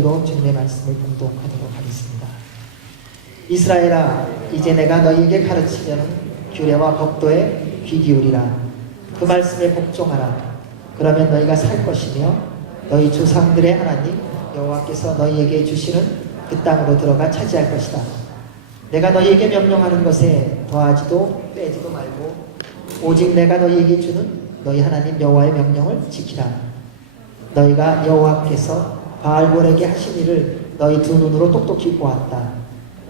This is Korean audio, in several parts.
소리로 주님의 말씀을 봉독하도록 하겠습니다. 이스라엘아, 이제 내가 너희에게 가르치려는 규례와 법도에 귀 기울이라. 그 말씀에 복종하라. 그러면 너희가 살 것이며 너희 조상들의 하나님 여호와께서 너희에게 주시는 그 땅으로 들어가 차지할 것이다. 내가 너희에게 명령하는 것에 더하지도 빼지도 말고 오직 내가 너희에게 주는 너희 하나님 여호와의 명령을 지키라. 너희가 여호와께서 바알볼에게 하신 일을 너희 두 눈으로 똑똑히 보았다.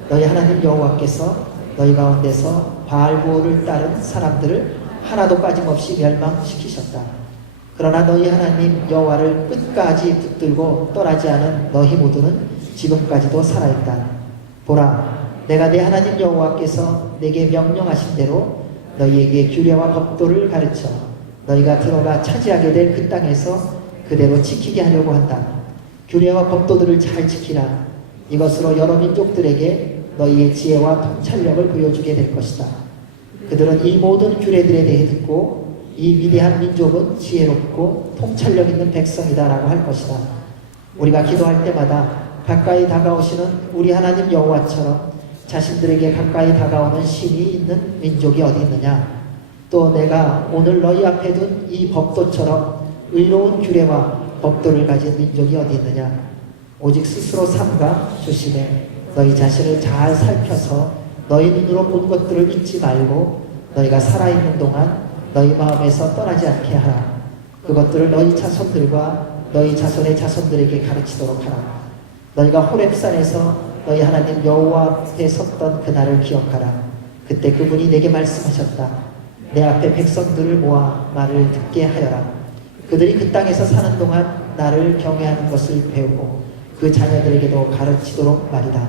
너희 하나님 여호와께서 너희 가운데서 바알볼을 따른 사람들을 하나도 빠짐없이 멸망시키셨다. 그러나 너희 하나님 여호와를 끝까지 붙들고 떠나지 않은 너희 모두는 지금까지도 살아있다. 보라, 내가 내 하나님 여호와께서 내게 명령하신 대로 너희에게 규례와 법도를 가르쳐 너희가 들어가 차지하게 될 그 땅에서 그대로 지키게 하려고 한다. 규례와 법도들을 잘 지키라. 이것으로 여러 민족들에게 너희의 지혜와 통찰력을 보여주게 될 것이다. 그들은 이 모든 규례들에 대해 듣고 이 위대한 민족은 지혜롭고 통찰력 있는 백성이다라고 할 것이다. 우리가 기도할 때마다 가까이 다가오시는 우리 하나님 여호와처럼 자신들에게 가까이 다가오는 신이 있는 민족이 어디 있느냐? 또 내가 오늘 너희 앞에 둔 이 법도처럼 의로운 규례와 법도를 가진 민족이 어디 있느냐? 오직 스스로 삼가 조심해 너희 자신을 잘 살펴서 너희 눈으로 본 것들을 잊지 말고 너희가 살아있는 동안 너희 마음에서 떠나지 않게 하라. 그것들을 너희 자손들과 너희 자손의 자손들에게 가르치도록 하라. 너희가 호렙산에서 너희 하나님 여호와 앞에 섰던 그날을 기억하라. 그때 그분이 내게 말씀하셨다. 내 앞에 백성들을 모아 말을 듣게 하여라. 그들이 그 땅에서 사는 동안 나를 경외하는 것을 배우고 그 자녀들에게도 가르치도록 말이다.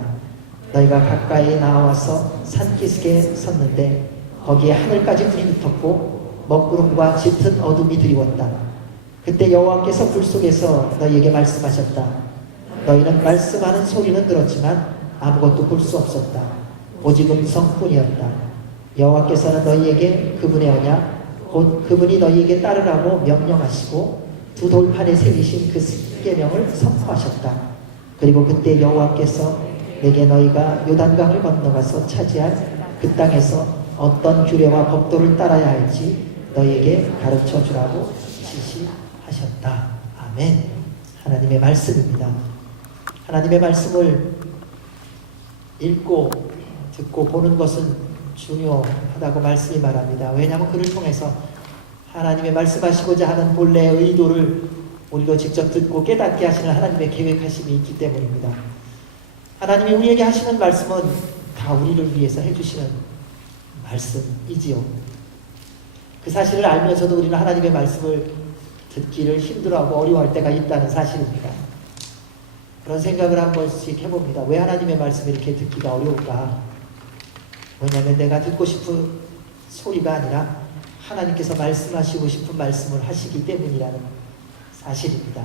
너희가 가까이 나와서 산기슭에 섰는데 거기에 하늘까지 불이 붙었고 먹구름과 짙은 어둠이 드리웠다. 그때 여호와께서 불 속에서 너희에게 말씀하셨다. 너희는 말씀하는 소리는 들었지만 아무것도 볼 수 없었다. 오직 음성뿐이었다. 여호와께서는 너희에게 그분의 언약 곧 그분이 너희에게 따르라고 명령하시고 두 돌판에 새기신 그 십계명을 선포하셨다. 그리고 그때 여호와께서 내게 너희가 요단강을 건너가서 차지할 그 땅에서 어떤 규례와 법도를 따라야 할지 너희에게 가르쳐 주라고 지시하셨다. 아멘. 하나님의 말씀입니다. 하나님의 말씀을 읽고 듣고 보는 것은 중요하다고 말씀이 말합니다. 왜냐하면 그를 통해서 하나님의 말씀하시고자 하는 본래의 의도를 우리도 직접 듣고 깨닫게 하시는 하나님의 계획하심이 있기 때문입니다. 하나님이 우리에게 하시는 말씀은 다 우리를 위해서 해주시는 말씀이지요. 그 사실을 알면서도 우리는 하나님의 말씀을 듣기를 힘들어하고 어려워할 때가 있다는 사실입니다. 그런 생각을 한 번씩 해봅니다. 왜 하나님의 말씀을 이렇게 듣기가 어려울까? 왜냐하면 내가 듣고 싶은 소리가 아니라 하나님께서 말씀하시고 싶은 말씀을 하시기 때문이라는 사실입니다.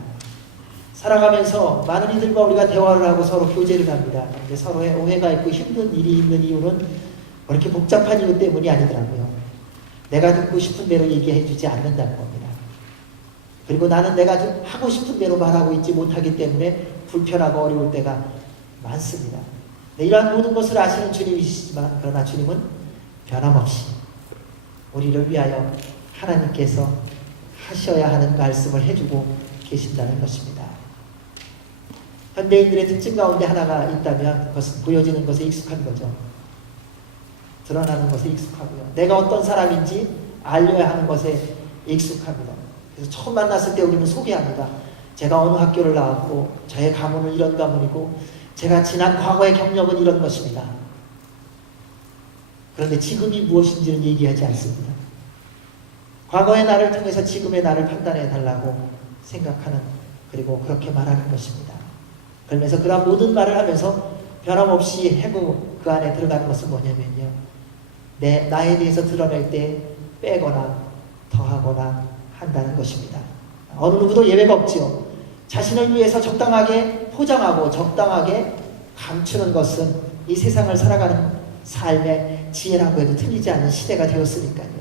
살아가면서 많은 이들과 우리가 대화를 하고 서로 교제를 합니다. 그런데 서로의 오해가 있고 힘든 일이 있는 이유는 그렇게 복잡한 이유 때문이 아니더라고요. 내가 듣고 싶은 대로 얘기해 주지 않는다는 겁니다. 그리고 나는 내가 하고 싶은 대로 말하고 있지 못하기 때문에 불편하고 어려울 때가 많습니다. 이러한 모든 것을 아시는 주님이시지만 그러나 주님은 변함없이 우리를 위하여 하나님께서 하셔야 하는 말씀을 해주고 계신다는 것입니다. 현대인들의 특징 가운데 하나가 있다면 그것은 보여지는 것에 익숙한 거죠. 드러나는 것에 익숙하고요. 내가 어떤 사람인지 알려야 하는 것에 익숙합니다. 그래서 처음 만났을 때 우리는 소개합니다. 제가 어느 학교를 나왔고 저의 가문은 이런 가문이고 제가 지난 과거의 경력은 이런 것입니다. 그런데 지금이 무엇인지는 얘기하지 않습니다. 과거의 나를 통해서 지금의 나를 판단해 달라고 생각하는 그리고 그렇게 말하는 것입니다. 그러면서 그런 모든 말을 하면서 변함없이 해고 그 안에 들어가는 것은 뭐냐면요. 나에 대해서 드러낼 때 빼거나 더하거나 한다는 것입니다. 어느 누구도 예외가 없지요. 자신을 위해서 적당하게 포장하고 적당하게 감추는 것은 이 세상을 살아가는 삶의 지혜라고 해도 틀리지 않은 시대가 되었으니까요.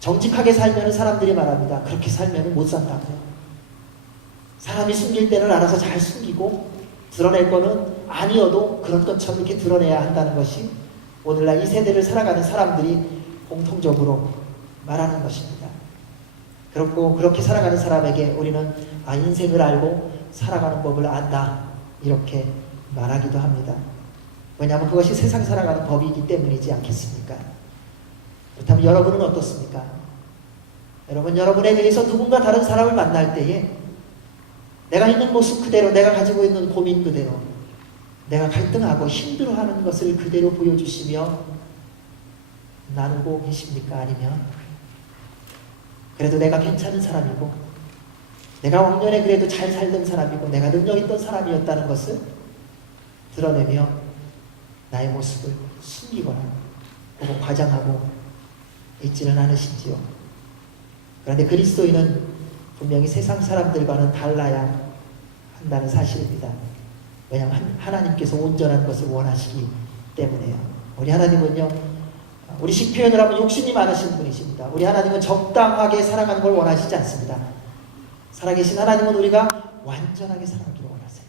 정직하게 살면 사람들이 말합니다. 그렇게 살면 못 산다고요. 사람이 숨길 때는 알아서 잘 숨기고 드러낼 거는 아니어도 그런 것처럼 이렇게 드러내야 한다는 것이 오늘날 이 세대를 살아가는 사람들이 공통적으로 말하는 것입니다. 그렇고 그렇게 살아가는 사람에게 우리는 인생을 알고 살아가는 법을 안다 이렇게 말하기도 합니다. 왜냐하면 그것이 세상 살아가는 법이기 때문이지 않겠습니까? 그렇다면 여러분은 어떻습니까? 여러분, 여러분에 대해서 누군가 다른 사람을 만날 때에 내가 있는 모습 그대로, 내가 가지고 있는 고민 그대로, 내가 갈등하고 힘들어하는 것을 그대로 보여주시며 나누고 계십니까? 아니면 그래도 내가 괜찮은 사람이고 내가 왕년에 그래도 잘 살던 사람이고 내가 능력 있던 사람이었다는 것을 드러내며 나의 모습을 숨기거나 혹은 과장하고 있지는 않으신지요? 그런데 그리스도인은 분명히 세상 사람들과는 달라야 한다는 사실입니다. 왜냐하면 하나님께서 온전한 것을 원하시기 때문에요. 우리 하나님은요, 우리식 표현을 하면 욕심이 많으신 분이십니다. 우리 하나님은 적당하게 살아가는 걸 원하시지 않습니다. 살아계신 하나님은 우리가 완전하게 살아가기를 원하세요.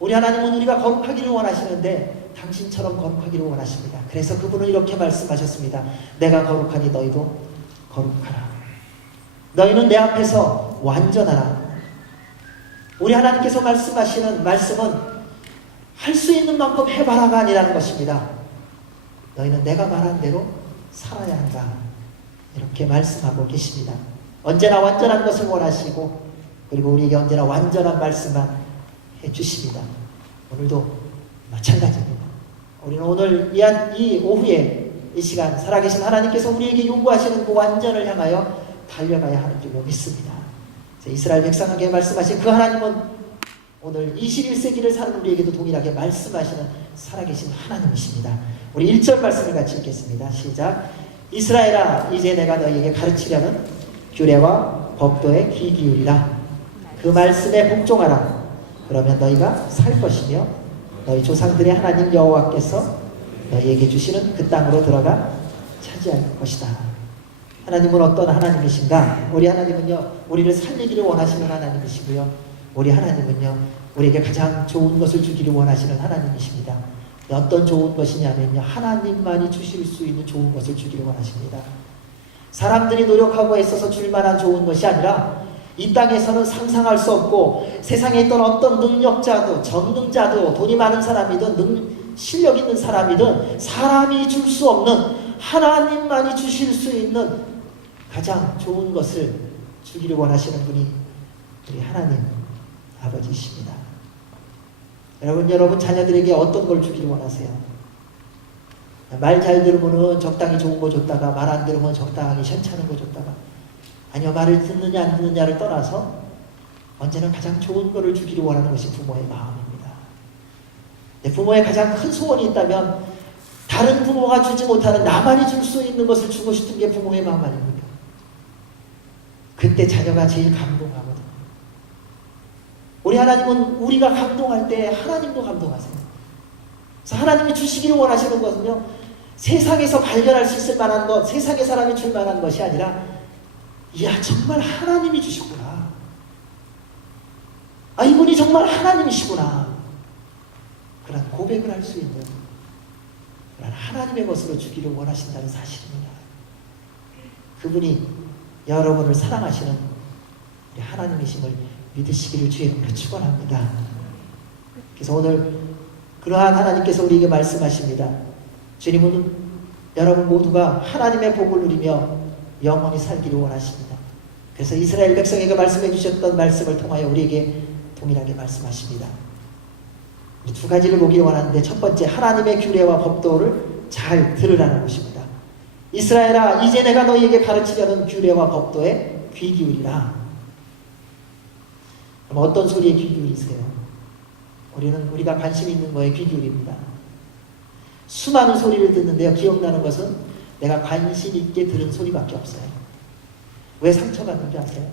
우리 하나님은 우리가 거룩하기를 원하시는데 당신처럼 거룩하기를 원하십니다. 그래서 그분은 이렇게 말씀하셨습니다. 내가 거룩하니 너희도 거룩하라. 너희는 내 앞에서 완전하라. 우리 하나님께서 말씀하시는 말씀은 할 수 있는 만큼 해봐라가 아니라는 것입니다. 너희는 내가 말한 대로 살아야 한다. 이렇게 말씀하고 계십니다. 언제나 완전한 것을 원하시고 그리고 우리에게 언제나 완전한 말씀만 해주십니다. 오늘도 마찬가지입니다. 우리는 오늘 이 오후에 이 시간 살아계신 하나님께서 우리에게 요구하시는 그 완전을 향하여 달려가야 하는 줄로 믿습니다. 이스라엘 백성에게 말씀하신 그 하나님은 오늘 21세기를 사는 우리에게도 동일하게 말씀하시는 살아계신 하나님이십니다. 우리 1절 말씀을 같이 읽겠습니다. 시작. 이스라엘아, 이제 내가 너희에게 가르치려는 규례와 법도에 귀 기울이라. 그 말씀에 복종하라. 그러면 너희가 살 것이며 너희 조상들의 하나님 여호와께서 너희에게 주시는 그 땅으로 들어가 차지할 것이다. 하나님은 어떤 하나님이신가? 우리 하나님은요, 우리를 살리기를 원하시는 하나님이시고요, 우리 하나님은요, 우리에게 가장 좋은 것을 주기를 원하시는 하나님이십니다. 어떤 좋은 것이냐면요, 하나님만이 주실 수 있는 좋은 것을 주기를 원하십니다. 사람들이 노력하고 애써서 줄 만한 좋은 것이 아니라 이 땅에서는 상상할 수 없고 세상에 있던 어떤 능력자도 전능자도 돈이 많은 사람이든 실력 있는 사람이든 사람이 줄 수 없는 하나님만이 주실 수 있는 가장 좋은 것을 주기를 원하시는 분이 우리 하나님 아버지십니다. 여러분 자녀들에게 어떤 걸 주기를 원하세요? 말 잘 들으면 적당히 좋은 거 줬다가 말 안 들으면 적당히 현찮은 거 줬다가, 아니요, 말을 듣느냐 안 듣느냐를 떠나서 언제나 가장 좋은 거를 주기를 원하는 것이 부모의 마음입니다. 부모의 가장 큰 소원이 있다면 다른 부모가 주지 못하는 나만이 줄 수 있는 것을 주고 싶은 게 부모의 마음 아닙니까? 그때 자녀가 제일 감동하거든요. 우리 하나님은 우리가 감동할 때 하나님도 감동하세요. 그래서 하나님이 주시기를 원하시는 것은요, 세상에서 발견할 수 있을 만한 것, 세상의 사람이 줄 만한 것이 아니라, 이야, 정말 하나님이 주셨구나. 이분이 정말 하나님이시구나. 그런 고백을 할 수 있는 그런 하나님의 것으로 주기를 원하신다는 사실입니다. 그분이 여러분을 사랑하시는 우리 하나님이심을 믿으시기를 주의 이름으로 축원합니다. 그래서 오늘 그러한 하나님께서 우리에게 말씀하십니다. 주님은 여러분 모두가 하나님의 복을 누리며 영원히 살기를 원하십니다. 그래서 이스라엘 백성에게 말씀해 주셨던 말씀을 통하여 우리에게 동일하게 말씀하십니다. 우리 두 가지를 보기를 원하는데, 첫 번째, 하나님의 규례와 법도를 잘 들으라는 것입니다. 이스라엘아, 이제 내가 너희에게 가르치려는 규례와 법도에 귀 기울이라. 그럼 어떤 소리에 귀 기울이세요? 우리가 관심 있는 거에 귀 기울입니다. 수많은 소리를 듣는데요, 기억나는 것은 내가 관심 있게 들은 소리밖에 없어요. 왜 상처받는 줄 아세요?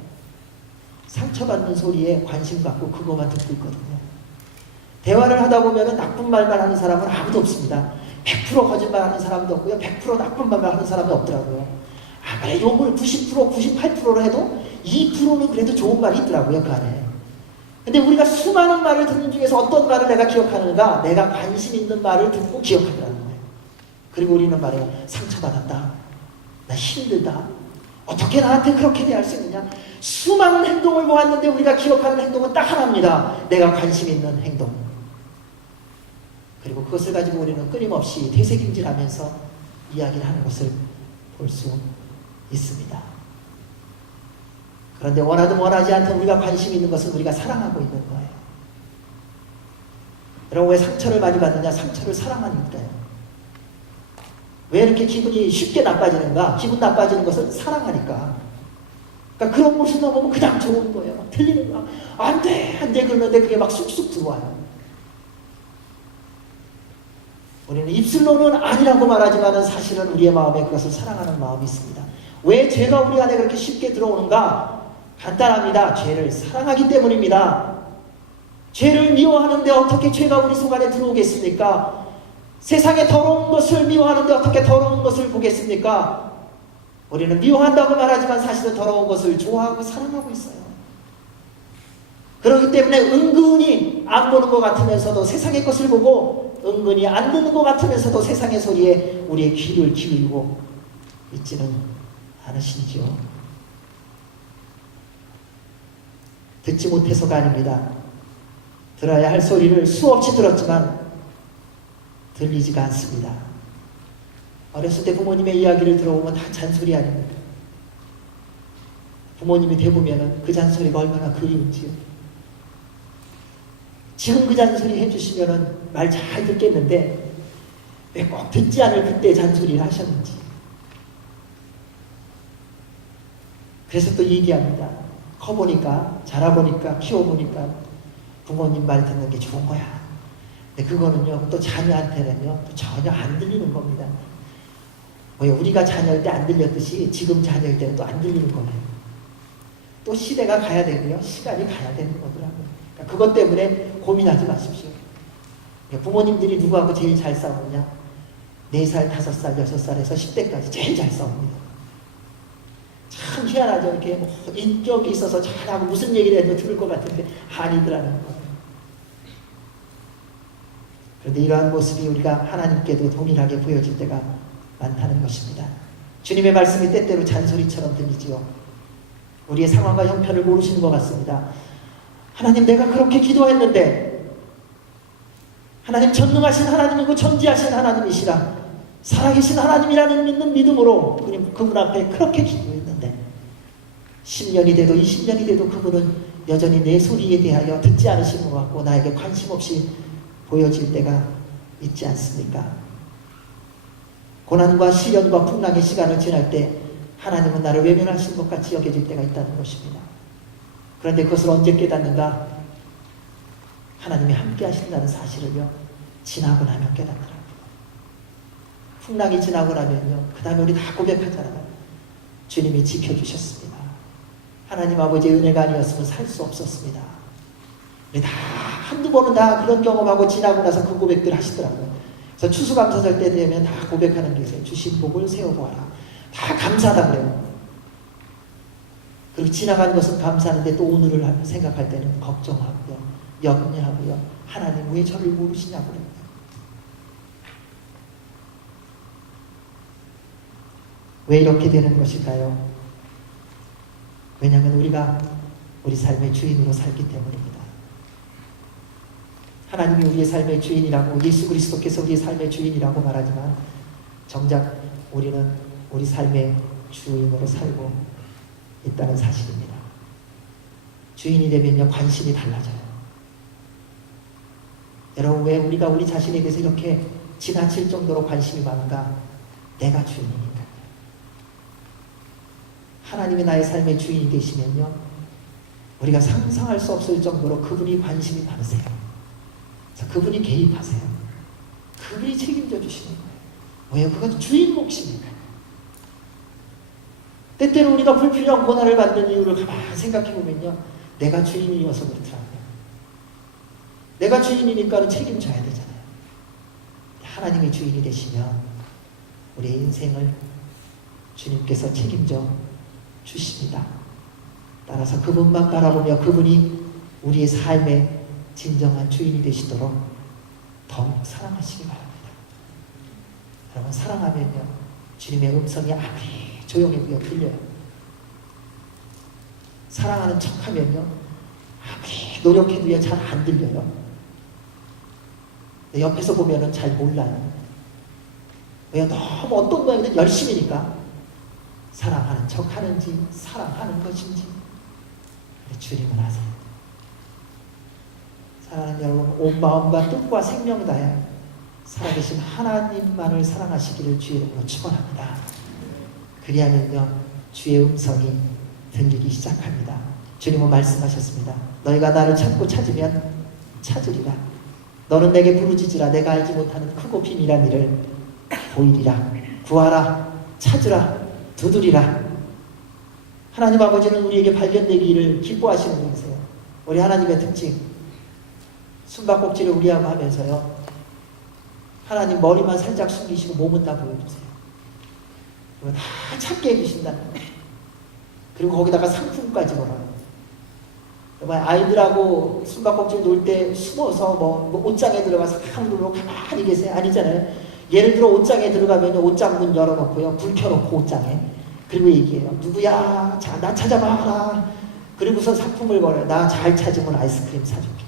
상처받는 소리에 관심 갖고 그것만 듣고 있거든요. 대화를 하다 보면 나쁜 말만 하는 사람은 아무도 없습니다. 100% 거짓말 하는 사람도 없고요, 100% 나쁜 말만 하는 사람이 없더라고요. 그래, 욕을 90%, 98%로 해도 2%는 그래도 좋은 말이 있더라고요, 그 안에. 근데 우리가 수많은 말을 듣는 중에서 어떤 말을 내가 기억하는가? 내가 관심 있는 말을 듣고 기억하더라는 거예요. 그리고 우리는 말해요. 상처받았다. 나 힘들다. 어떻게 나한테 그렇게 대할 수 있느냐? 수많은 행동을 보았는데 우리가 기억하는 행동은 딱 하나입니다. 내가 관심 있는 행동. 그리고 그것을 가지고 우리는 끊임없이 되새김질하면서 이야기를 하는 것을 볼 수 있습니다. 그런데 원하든 원하지 않든 우리가 관심 있는 것은 우리가 사랑하고 있는 거예요. 여러분, 왜 상처를 많이 받느냐? 상처를 사랑하니까요. 왜 이렇게 기분이 쉽게 나빠지는가? 기분 나빠지는 것은 사랑하니까. 그러니까 그런 모습 넘으면 그냥 좋은 거예요. 막 들리는 거, 안 돼, 안 돼, 그러는데 그게 막 쑥쑥 들어와요. 우리는 입술로는 아니라고 말하지만 사실은 우리의 마음에 그것을 사랑하는 마음이 있습니다. 왜 죄가 우리 안에 그렇게 쉽게 들어오는가? 간단합니다. 죄를 사랑하기 때문입니다. 죄를 미워하는데 어떻게 죄가 우리 속 안에 들어오겠습니까? 세상에 더러운 것을 미워하는데 어떻게 더러운 것을 보겠습니까? 우리는 미워한다고 말하지만 사실은 더러운 것을 좋아하고 사랑하고 있어요. 그렇기 때문에 은근히 안 보는 것 같으면서도 세상의 것을 보고, 은근히 안 듣는 것 같으면서도 세상의 소리에 우리의 귀를 기울이고 있지는 않으시지요. 듣지 못해서가 아닙니다. 들어야 할 소리를 수없이 들었지만 들리지가 않습니다. 어렸을 때 부모님의 이야기를 들어보면 다 잔소리 아닙니까? 부모님이 돼보면 그 잔소리가 얼마나 그리운지요. 지금 그 잔소리 해주시면 말 잘 듣겠는데 왜 꼭 듣지 않을 그때 잔소리를 하셨는지. 그래서 또 얘기합니다. 커보니까, 자라보니까, 키워보니까 부모님 말 듣는 게 좋은 거야. 근데 그거는요, 또 자녀한테는요, 또 전혀 안 들리는 겁니다. 왜 우리가 자녀일 때 안 들렸듯이 지금 자녀일 때는 또 안 들리는 거예요. 또 시대가 가야 되고요, 시간이 가야 되는 거더라고요. 그러니까 그것 때문에 고민하지 마십시오. 부모님들이 누구하고 제일 잘 싸우느냐? 4살, 5살, 6살에서 10대까지 제일 잘 싸웁니다. 참 희한하죠. 이렇게 뭐 인격이 있어서 잘하고 무슨 얘기를 해도 들을 것 같은데 아니더라는 거예요. 그런데 이러한 모습이 우리가 하나님께도 동일하게 보여질 때가 많다는 것입니다. 주님의 말씀이 때때로 잔소리처럼 들리지요. 우리의 상황과 형편을 모르시는 것 같습니다. 하나님, 내가 그렇게 기도했는데, 하나님 전능하신 하나님이고 전지하신 하나님이시라, 살아계신 하나님이라는 믿는 믿음으로 그분 앞에 그렇게 기도했는데 10년이 돼도 20년이 돼도 그분은 여전히 내 소리에 대하여 듣지 않으신 것 같고 나에게 관심 없이 보여질 때가 있지 않습니까? 고난과 시련과 풍랑의 시간을 지날 때 하나님은 나를 외면하신 것 같이 여겨질 때가 있다는 것입니다. 그런데 그것을 언제 깨닫는가? 하나님이 함께 하신다는 사실을요, 지나고 나면 깨닫더라고요. 풍랑이 지나고 나면요, 그 다음에 우리 다 고백하잖아요. 주님이 지켜주셨습니다. 하나님 아버지의 은혜가 아니었으면 살 수 없었습니다. 우리 다 한두 번은 다 그런 경험하고 지나고 나서 그 고백들 하시더라고요. 그래서 추수감사절 때 되면 다 고백하는 게 있어요. 주신 복을 세워보아라. 다 감사하다 그래요. 그리고 지나간 것은 감사하는데 또 오늘을 생각할 때는 걱정하고요, 염려하고요. 하나님 왜 저를 모르시냐고 그래요. 왜 이렇게 되는 것일까요? 왜냐하면 우리가 우리 삶의 주인으로 살기 때문입니다. 하나님이 우리의 삶의 주인이라고, 예수 그리스도께서 우리의 삶의 주인이라고 말하지만 정작 우리는 우리 삶의 주인으로 살고 있다는 사실입니다. 주인이 되면요, 관심이 달라져요. 여러분, 왜 우리가 우리 자신에 대해서 이렇게 지나칠 정도로 관심이 많은가? 내가 주인이니까. 하나님이 나의 삶의 주인이 되시면요, 우리가 상상할 수 없을 정도로 그분이 관심이 많으세요. 그래서 그분이 개입하세요. 그분이 책임져 주시는 거예요. 왜요? 그건 주인 몫이니까. 때때로 우리가 불필요한 고난을 받는 이유를 가만히 생각해 보면요, 내가 주인이어서 그렇더라고요. 내가 주인이니까 책임져야 되잖아요. 하나님이 주인이 되시면 우리의 인생을 주님께서 책임져 주십니다. 따라서 그분만 바라보며 그분이 우리의 삶의 진정한 주인이 되시도록 더욱 사랑하시기 바랍니다. 여러분, 사랑하면요, 주님의 음성이 아무리 조용해 보여 들려요. 사랑하는 척하면요, 아무리 노력해도요 잘 안 들려요. 옆에서 보면은 잘 몰라요. 왜? 너무 어떤 모양이든 열심이니까. 사랑하는 척하는지 사랑하는 것인지 주님은 아세요. 사랑하는 여러분, 온 마음과 뜻과 생명 다해 살아계신 하나님만을 사랑하시기를 주의 이름으로 축원합니다. 그리하면요 주의 음성이 들리기 시작합니다. 주님은 말씀하셨습니다. 너희가 나를 찾고 찾으면 찾으리라. 너는 내게 부르짖으라. 내가 알지 못하는 크고 비밀한 일을 보이리라. 구하라. 찾으라. 두드리라. 하나님 아버지는 우리에게 발견되기를 기뻐하시는 분이세요. 우리 하나님의 특징, 숨바꼭질을 우리하고 하면서요, 하나님 머리만 살짝 숨기시고 몸은 다 보여주세요. 그리고 다 찾게 해주신다는 거예요. 그리고 거기다가 상품까지 걸어요. 아이들하고 숨바꼭질 놀 때 숨어서 뭐 옷장에 들어가서 가만히 가만히 계세요? 아니잖아요. 예를 들어 옷장에 들어가면 옷장 문 열어놓고요, 불 켜놓고 옷장에, 그리고 얘기해요. 누구야? 자, 나 찾아봐라. 그리고서 상품을 걸어요. 나 잘 찾으면 아이스크림 사줄게.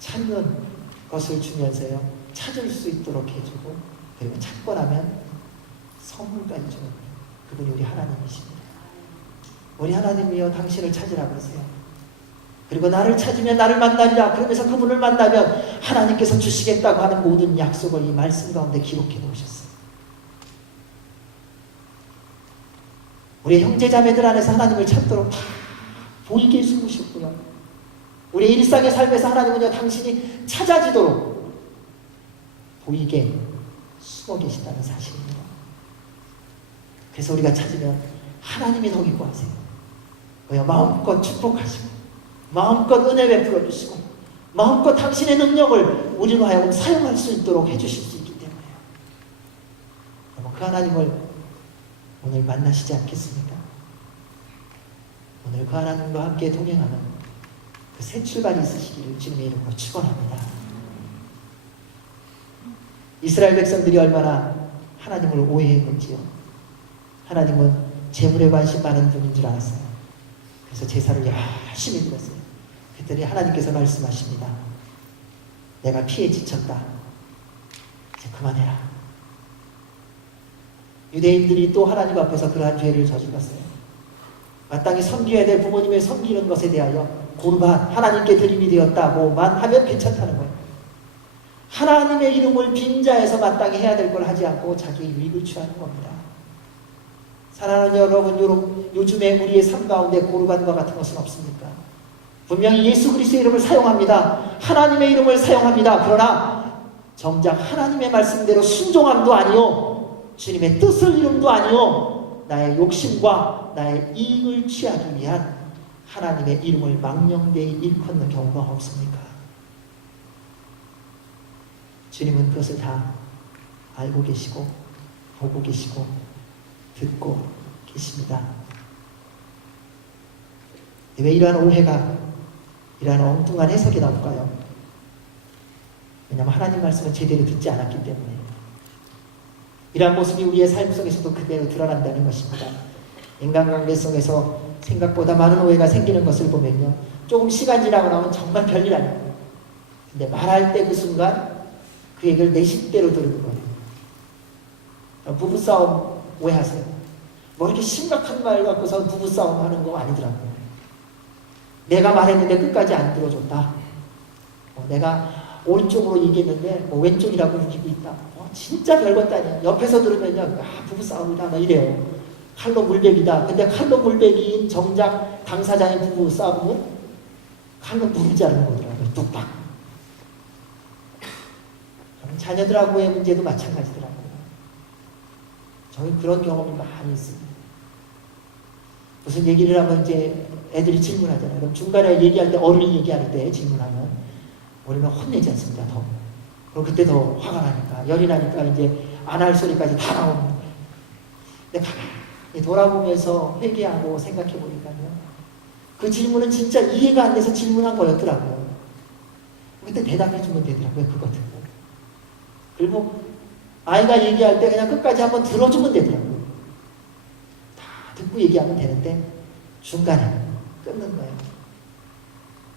찾는 것을 주면서요, 찾을 수 있도록 해주고, 그리고 찾고 나면 선물까지 주는 그분이 우리 하나님이십니다. 우리 하나님이요, 당신을 찾으라고 하세요. 그리고 나를 찾으면 나를 만나리라. 그러면서 그분을 만나면 하나님께서 주시겠다고 하는 모든 약속을 이 말씀 가운데 기록해 놓으셨어요. 우리 형제자매들 안에서 하나님을 찾도록 다 보이게 해주셨고요. 우리 일상의 삶에서 하나님은요, 당신이 찾아지도록 보이게 숨어 계신다는 사실입니다. 그래서 우리가 찾으면 하나님이 더 기뻐하세요. 마음껏 축복하시고, 마음껏 은혜 베풀어 주시고, 마음껏 당신의 능력을 우리로 하여금 사용할 수 있도록 해주실 수 있기 때문에요. 그 하나님을 오늘 만나시지 않겠습니까? 오늘 그 하나님과 함께 동행하는 그 새 출발이 있으시기를 주님의 이름으로 축원합니다. 이스라엘 백성들이 얼마나 하나님을 오해했는지요. 하나님은 재물에 관심 많은 분인 줄 알았어요. 그래서 제사를 열심히 드렸어요. 그랬더니 하나님께서 말씀하십니다. 내가 피에 지쳤다. 이제 그만해라. 유대인들이 또 하나님 앞에서 그러한 죄를 저질렀어요. 마땅히 섬겨야 될 부모님의 섬기는 것에 대하여 고르반, 하나님께 드림이 되었다고만 하면 괜찮다는 거예요. 하나님의 이름을 빈자에서 마땅히 해야 될 걸 하지 않고 자기의 유익을 취하는 겁니다. 사랑하는 여러분, 요즘에 우리의 삶 가운데 고르반과 같은 것은 없습니까? 분명히 예수 그리스도의 이름을 사용합니다. 하나님의 이름을 사용합니다. 그러나 정작 하나님의 말씀대로 순종함도 아니요, 주님의 뜻을 이름도 아니요, 나의 욕심과 나의 이익을 취하기 위한 하나님의 이름을 망령되이 일컫는 경우가 없습니까? 주님은 그것을 다 알고 계시고 보고 계시고 듣고 계십니다. 왜 이러한 오해가, 이러한 엉뚱한 해석이 나올까요? 왜냐하면 하나님 말씀을 제대로 듣지 않았기 때문에. 이러한 모습이 우리의 삶 속에서도 그대로 드러난다는 것입니다. 인간관계 속에서 생각보다 많은 오해가 생기는 것을 보면요, 조금 시간 지나고 나면 정말 별일 아니에요. 근데 말할 때 그 순간 그 얘기를 내 식대로 들은 거예요. 부부싸움 오해하세요. 뭐 이렇게 심각한 말 갖고서 부부싸움 하는 거 아니더라고요. 내가 말했는데 끝까지 안 들어줬다. 내가 오른쪽으로 얘기했는데 왼쪽이라고 우기고 있다. 진짜 별것도 아니야. 옆에서 들으면요, 부부싸움이다 막 이래요. 칼로 물베기다. 근데 칼로 물베기인 정작 당사자의 부부싸움은 칼로 물을 자르는 거더라고요. 뚝딱. 자녀들하고의 문제도 마찬가지더라고요. 저희 그런 경험이 많이 있습니다. 무슨 얘기를 하면 이제 애들이 질문하잖아요. 그럼 중간에 얘기할 때, 어른이 얘기할 때 질문하면 우리는 혼내지 않습니다. 더. 그럼 그때 더 화가 나니까, 열이 나니까 이제 안 할 소리까지 다 나오는 거예요. 근데 돌아보면서 회개하고 생각해 보니까요, 그 질문은 진짜 이해가 안 돼서 질문한 거였더라고요. 그때 대답해 주면 되더라고요, 그거 듣고. 그리고 아이가 얘기할 때 그냥 끝까지 한번 들어주면 되더라고요. 다 듣고 얘기하면 되는데 중간에 끊는 거예요.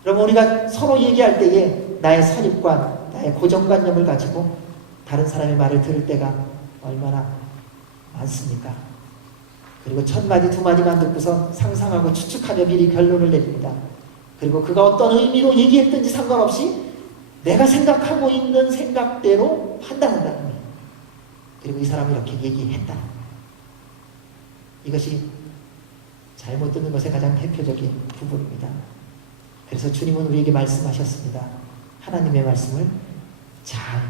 여러분, 우리가 서로 얘기할 때에 나의 선입관, 나의 고정관념을 가지고 다른 사람의 말을 들을 때가 얼마나 많습니까? 그리고 첫 마디 두 마디만 듣고서 상상하고 추측하며 미리 결론을 내립니다. 그리고 그가 어떤 의미로 얘기했든지 상관없이 내가 생각하고 있는 생각대로 판단한다는 거예요. 그리고 이 사람이 이렇게 얘기했다. 이것이 잘못 듣는 것의 가장 대표적인 부분입니다. 그래서 주님은 우리에게 말씀하셨습니다. 하나님의 말씀을 잘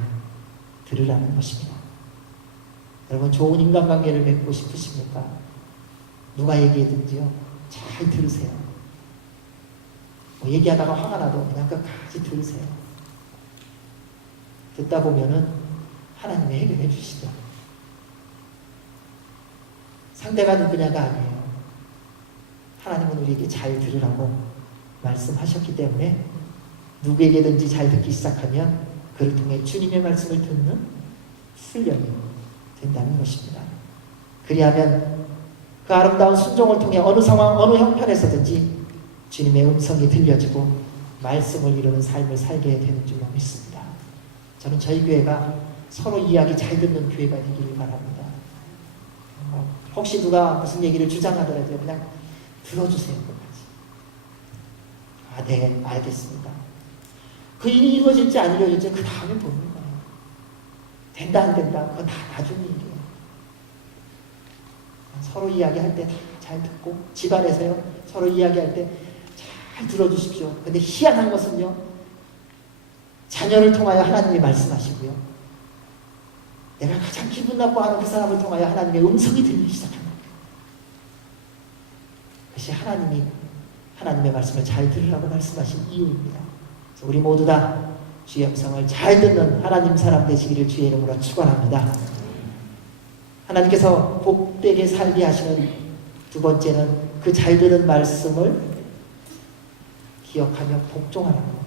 들으라는 것입니다. 여러분, 좋은 인간관계를 맺고 싶으십니까? 누가 얘기하든지요, 잘 들으세요. 얘기하다가 화가 나도 그냥 끝까지 들으세요. 듣다 보면은 하나님이 해결해 주시죠. 상대가 누구냐가 아니에요. 하나님은 우리에게 잘 들으라고 말씀하셨기 때문에 누구에게든지 잘 듣기 시작하면 그를 통해 주님의 말씀을 듣는 훈련이 된다는 것입니다. 그리하면 그 아름다운 순종을 통해 어느 상황, 어느 형편에서든지 주님의 음성이 들려지고 말씀을 이루는 삶을 살게 되는 줄로 믿습니다. 저는 저희 교회가 서로 이야기 잘 듣는 교회가 되기를 바랍니다. 혹시 누가 무슨 얘기를 주장하더라도 그냥 들어주세요. 끝까지. 네, 알겠습니다. 그 일이 이루어질지 안 이루어질지 그 다음에 보는 거예요. 된다 안 된다 그건 다 나중에 일이에요. 서로 이야기할 때 잘 듣고, 집안에서요 서로 이야기할 때 잘 들어주십시오. 근데 희한한 것은요, 자녀를 통하여 하나님이 말씀하시고요, 내가 가장 기분 나빠하는 그 사람을 통하여 하나님의 음성이 들리기 시작합니다. 그것이 하나님이 하나님의 말씀을 잘 들으라고 말씀하신 이유입니다. 그래서 우리 모두 다 주의 음성을 잘 듣는 하나님 사람 되시기를 주의 이름으로 축원합니다. 하나님께서 복되게 살게 하시는 두 번째는 그 잘 들은 말씀을 기억하며 복종하는 겁니다.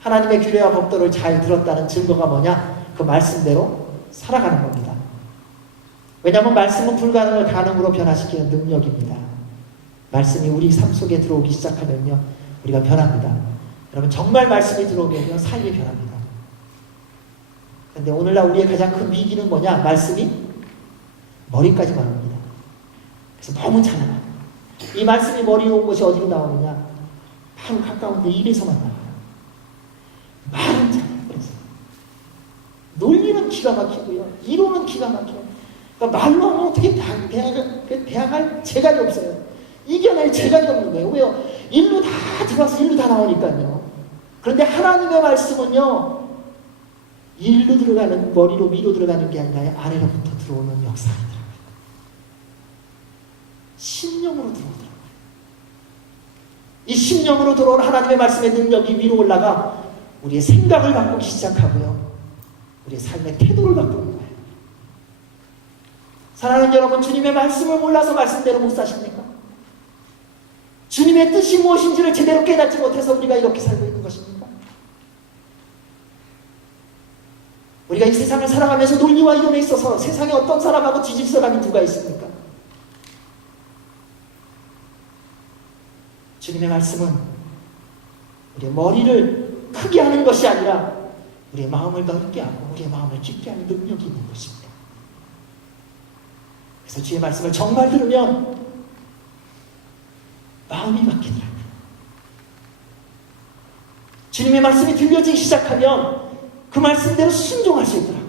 하나님의 규례와 법도를 잘 들었다는 증거가 뭐냐? 그 말씀대로 살아가는 겁니다. 왜냐하면 말씀은 불가능을 가능으로 변화시키는 능력입니다. 말씀이 우리 삶 속에 들어오기 시작하면요, 우리가 변합니다. 여러분, 정말 말씀이 들어오면요, 삶이 변합니다. 그런데 오늘날 우리의 가장 큰 위기는 뭐냐? 말씀이 머리까지만 옵니다. 그래서 너무 잘 나와요. 이 말씀이 머리에 온 것이 어디로 나오느냐? 바로 가까운데 입에서만 나와요. 말은 잘해요. 그래서 논리는 기가 막히고요, 이론은 기가 막혀요. 그러니까 말로 하면 어떻게 대항할 재간이 없어요. 이겨낼 재간이 없는 거예요. 왜요? 일로 다 들어와서 일로 다 나오니까요. 그런데 하나님의 말씀은요, 일로 들어가는, 머리로 위로 들어가는 게 아니라 아래로부터 들어오는 역사이더라고요. 심령으로 들어오더라고요. 이 심령으로 들어온 하나님의 말씀의 능력이 위로 올라가 우리의 생각을 바꾸기 시작하고요, 우리의 삶의 태도를 바꾸는 거예요. 사랑하는 여러분, 주님의 말씀을 몰라서 말씀대로 못 사십니까? 주님의 뜻이 무엇인지를 제대로 깨닫지 못해서 우리가 이렇게 살고 있는 것입니까? 우리가 이 세상을 살아가면서 논리와 이론에 있어서 세상에 어떤 사람하고 뒤집어가는 누가 있습니까? 주님의 말씀은 우리의 머리를 크게 하는 것이 아니라 우리의 마음을 넓게 하고 우리의 마음을 깊게 하는 능력이 있는 것입니다. 그래서 주의 말씀을 정말 들으면 마음이 바뀌더라고요. 주님의 말씀이 들려지기 시작하면 그 말씀대로 순종할 수 있더라고요.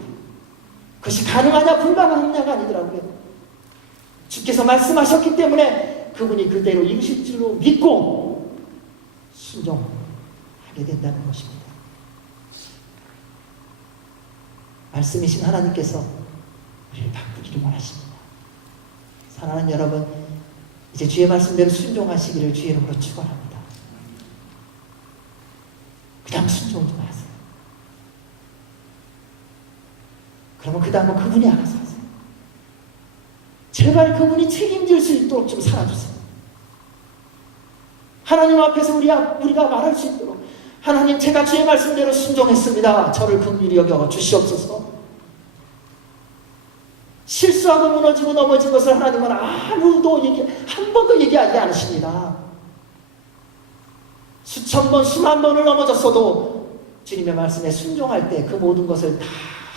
그것이 가능하냐 불가능하냐가 아니더라고요. 주께서 말씀하셨기 때문에 그분이 그대로 이루실 줄로 믿고 순종하게 된다는 것입니다. 말씀이신 하나님께서 우리를 바꾸기를 원하십니다. 사랑하는 여러분, 이제 주의 말씀대로 순종하시기를 주의 이름으로 축원합니다. 그냥 순종 좀 하세요. 그러면 그 다음은 그분이 알아서 하세요. 제발 그분이 책임질 수 있도록 좀 살아주세요. 하나님 앞에서 우리가 말할 수 있도록, 하나님, 제가 주의 말씀대로 순종했습니다. 저를 긍휼히 여겨 주시옵소서. 실수하고 무너지고 넘어진 것을 하나님은 아무도 한 번도 얘기하지 않으십니다. 수천 번, 수만 번을 넘어졌어도 주님의 말씀에 순종할 때 그 모든 것을 다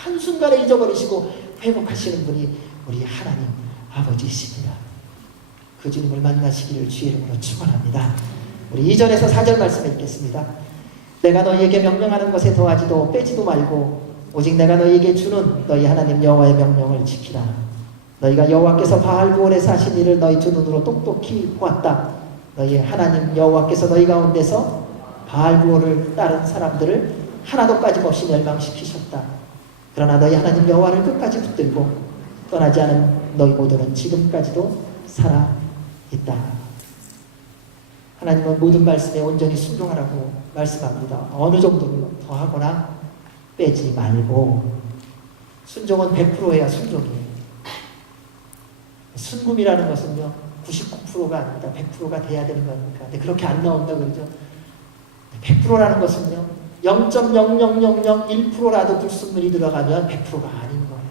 한순간에 잊어버리시고 회복하시는 분이 우리 하나님 아버지이십니다. 그 주님을 만나시기를 주의 이름으로 축원합니다. 우리 2절에서 4절 말씀을 읽겠습니다. 내가 너희에게 명령하는 것에 더하지도 빼지도 말고 오직 내가 너희에게 주는 너희 하나님 여호와의 명령을 지키라. 너희가 여호와께서 바알부올에서 하신 일을 너희 두 눈으로 똑똑히 보았다. 너희 하나님 여호와께서 너희 가운데서 바알부올을 따른 사람들을 하나도 빠짐없이 멸망시키셨다. 그러나 너희 하나님 여호와를 끝까지 붙들고 떠나지 않은 너희 모두는 지금까지도 살아있다. 하나님은 모든 말씀에 온전히 순종하라고 말씀합니다. 어느 정도로 더하거나 빼지 말고. 순종은 100%해야 순종이에요. 순금이라는 것은요 99%가 아닙니다. 100%가 돼야 되는 거니까. 근데 그렇게 안 나온다 그러죠. 100%라는 것은요 0.00001%라도 불순물이 들어가면 100%가 아닌 거예요.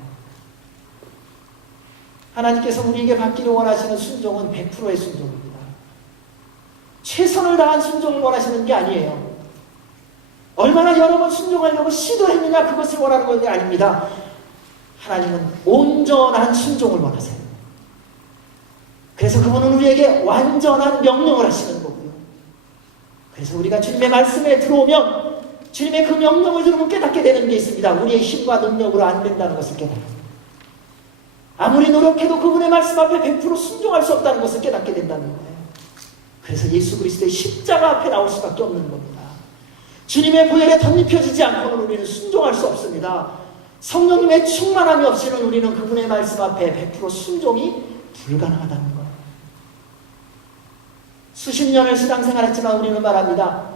하나님께서 우리에게 받기를 원하시는 순종은 100%의 순종입니다. 최선을 다한 순종을 원하시는 게 아니에요. 얼마나 여러 번 순종하려고 시도했느냐 그것을 원하는 것이 아닙니다. 하나님은 온전한 순종을 원하세요. 그래서 그분은 우리에게 완전한 명령을 하시는 거고요. 그래서 우리가 주님의 말씀에 들어오면 주님의 그 명령을 들으면 깨닫게 되는 게 있습니다. 우리의 힘과 능력으로 안 된다는 것을 깨닫게 됩니다. 아무리 노력해도 그분의 말씀 앞에 100% 순종할 수 없다는 것을 깨닫게 된다는 거예요. 그래서 예수 그리스도의 십자가 앞에 나올 수밖에 없는 겁니다. 주님의 보혈에 덧입혀지지 않고는 우리는 순종할 수 없습니다. 성령님의 충만함이 없이는 우리는 그분의 말씀 앞에 100% 순종이 불가능하다는 거예요. 수십 년을 신앙생활했지만 우리는 말합니다.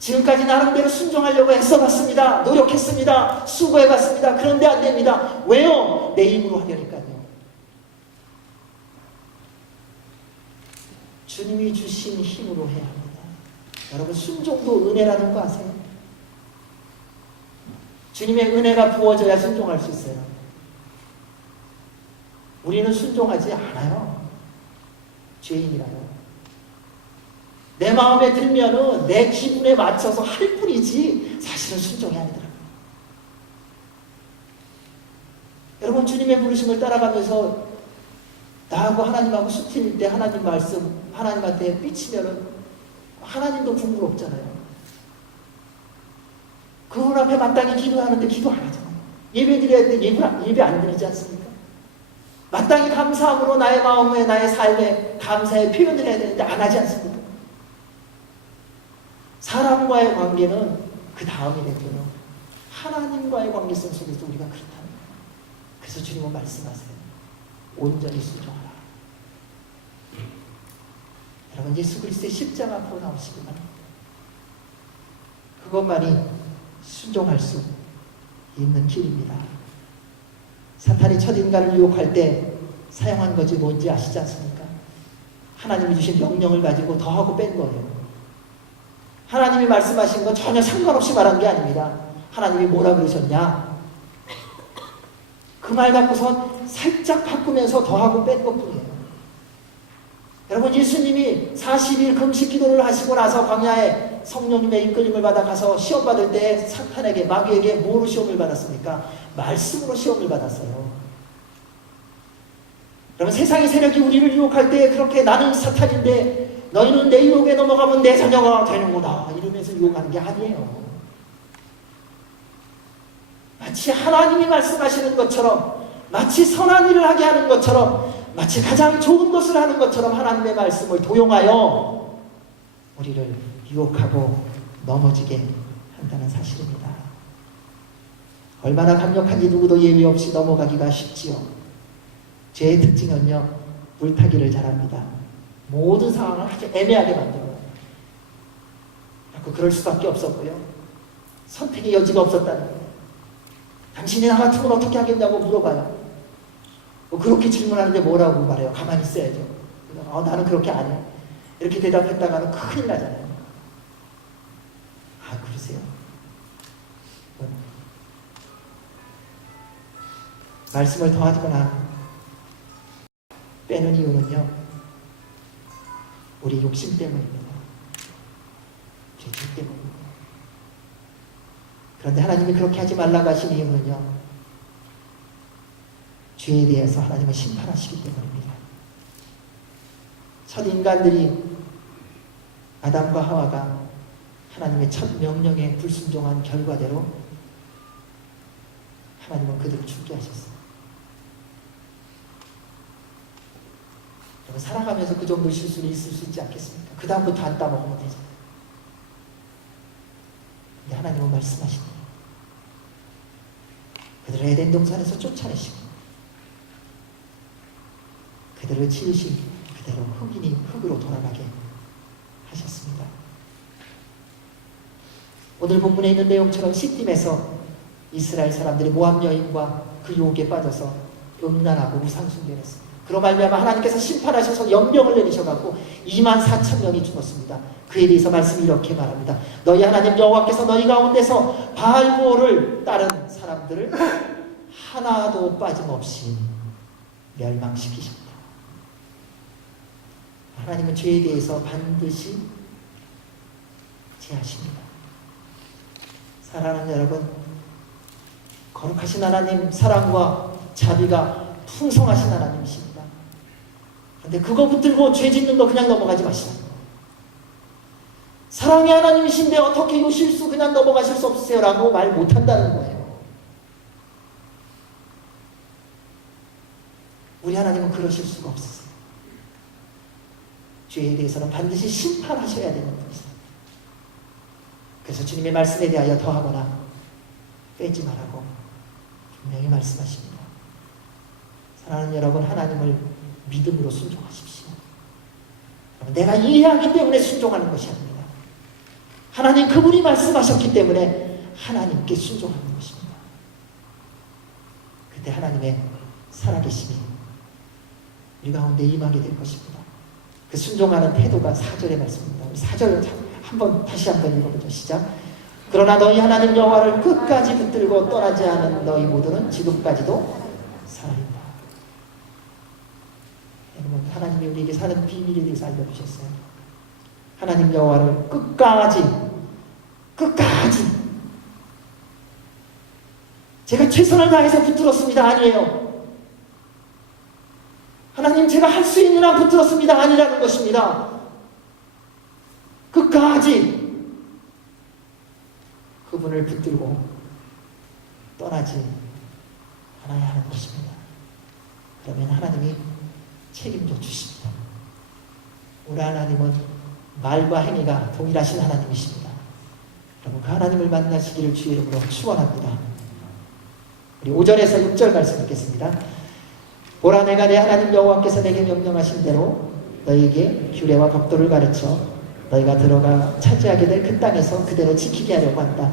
지금까지 나름대로 순종하려고 애써봤습니다. 노력했습니다. 수고해봤습니다. 그런데 안 됩니다. 왜요? 내 힘으로 하려니까요. 주님이 주신 힘으로 해야 합니다. 여러분, 순종도 은혜라는 거 아세요? 주님의 은혜가 부어져야 순종할 수 있어요. 우리는 순종하지 않아요. 죄인이라요. 내 마음에 들면은 내 기분에 맞춰서 할 뿐이지 사실은 순종이 아니더라고요. 여러분, 주님의 부르심을 따라가면서 나하고 하나님하고 수틀릴 때 하나님 말씀 하나님한테 삐치면은 하나님도 부끄럽잖아요. 그분 앞에 마땅히 기도하는데 기도 안 하잖아요. 예배 드려야 되는데 예배 안 드리지 않습니까? 마땅히 감사함으로 나의 마음에 나의 삶에 감사의 표현을 해야 되는데 안 하지 않습니까? 사람과의 관계는 그 다음이 되고요. 하나님과의 관계성 속에서 우리가 그렇다는 거예요. 그래서 주님은 말씀하세요. 온전히 순종하라. 여러분, 예수 그리스도의 십자가 앞으로 나오시기 바랍니다. 그것만이 순종할 수 있는 길입니다. 사탄이 첫 인간을 유혹할 때 사용한 것이 뭔지 아시지 않습니까? 하나님이 주신 명령을 가지고 더하고 뺀 거예요. 하나님이 말씀하신 건 전혀 상관없이 말한 게 아닙니다. 하나님이 뭐라 그러셨냐? 그 말 갖고서 살짝 바꾸면서 더하고 뺀 것뿐이에요. 여러분, 예수님이 40일 금식 기도를 하시고 나서 광야에 성령님의 이끌림을 받아 가서 시험 받을 때 사탄에게, 마귀에게 뭐로 시험을 받았습니까? 말씀으로 시험을 받았어요. 여러분, 세상의 세력이 우리를 유혹할 때 그렇게 나는 사탄인데 너희는 내 유혹에 넘어가면 내 자녀가 되는구나 이러면서 유혹하는 게 아니에요. 마치 하나님이 말씀하시는 것처럼, 마치 선한 일을 하게 하는 것처럼, 마치 가장 좋은 것을 하는 것처럼 하나님의 말씀을 도용하여 우리를 유혹하고 넘어지게 한다는 사실입니다. 얼마나 강력한지 누구도 예외 없이 넘어가기가 쉽지요. 죄의 특징은요, 물타기를 잘합니다. 모든 상황을 아주 애매하게 만들어요. 그럴 수밖에 없었고요. 선택의 여지가 없었다는 거예요. 당신이 나 같으면 어떻게 하겠냐고 물어봐요. 그렇게 질문하는데 뭐라고 말해요? 가만히 있어야죠. 나는 그렇게 안 해. 이렇게 대답했다가는 큰일 나잖아요. 그러세요? 말씀을 더하거나 빼는 이유는요, 우리 욕심 때문입니다. 죄 때문입니다. 그런데 하나님이 그렇게 하지 말라고 하신 이유는요, 죄에 대해서 하나님은 심판하시기 때문입니다. 첫 인간들이, 아담과 하와가 하나님의 첫 명령에 불순종한 결과대로 하나님은 그들을 죽게 하셨어요. 여러분, 살아가면서 그 정도 실수는 있을 수 있지 않겠습니까? 그 다음부터 안 따먹으면 되죠. 근데 하나님은 말씀하시네요. 그들을 에덴 동산에서 쫓아내시고 그들을 지으신 그대로 흑인이 흙으로 돌아가게 하셨습니다. 오늘 본문에 있는 내용처럼 시딤에서 이스라엘 사람들이 모압 여인과 그 유혹에 빠져서 음란하고 우상숭배했습니다. 그로 말미암아 하나님께서 심판하셔서 연병을 내리셔갖고 24,000명이 죽었습니다. 그에 대해서 말씀이 이렇게 말합니다. 너희 하나님 여호와께서 너희 가운데서 바알보를 따른 사람들을 하나도 빠짐없이 멸망시키셨다. 하나님은 죄에 대해서 반드시 제하십니다. 사랑하는 여러분, 거룩하신 하나님, 사랑과 자비가 풍성하신 하나님이십니다. 그런데 그거 붙들고 죄 짓는 거 그냥 넘어가지 마시라. 사랑의 하나님이신데 어떻게 이 실수 그냥 넘어가실 수 없으세요? 라고 말 못한다는 거예요. 우리 하나님은 그러실 수가 없으세요. 죄에 대해서는 반드시 심판하셔야 되는 분이세요. 그래서 주님의 말씀에 대하여 더하거나 빼지 말라고 분명히 말씀하십니다. 사랑하는 여러분, 하나님을 믿음으로 순종하십시오. 내가 이해하기 때문에 순종하는 것이 아닙니다. 하나님 그분이 말씀하셨기 때문에 하나님께 순종하는 것입니다. 그때 하나님의 살아계심이 우리 가운데 임하게 될 것입니다. 그 순종하는 태도가 4절의 말씀입니다. 우리 4절 다시 한번 읽어보죠. 시작. 그러나 너희 하나님 여호와를 끝까지 붙들고 떠나지 않은 너희 모두는 지금까지도 살아있다. 여러분, 하나님이 우리에게 사는 비밀에 대해서 알려주셨어요. 하나님 여호와를 끝까지 제가 최선을 다해서 붙들었습니다. 아니에요. 하나님 제가 할 수 있는 한 붙들었습니다. 아니라는 것입니다. 끝까지 그분을 붙들고 떠나지 않아야 하는 것입니다. 그러면 하나님이 책임져 주십니다. 우리 하나님은 말과 행위가 동일하신 하나님이십니다. 여러분, 그 하나님을 만나시기를 주의 이름으로 축원합니다. 우리 5절에서 6절 말씀 읽겠습니다. 보라, 내가 내 하나님 여호와께서 내게 명령하신 대로 너희에게 규례와 법도를 가르쳐 너희가 들어가 차지하게 될 그 땅에서 그대로 지키게 하려고 한다.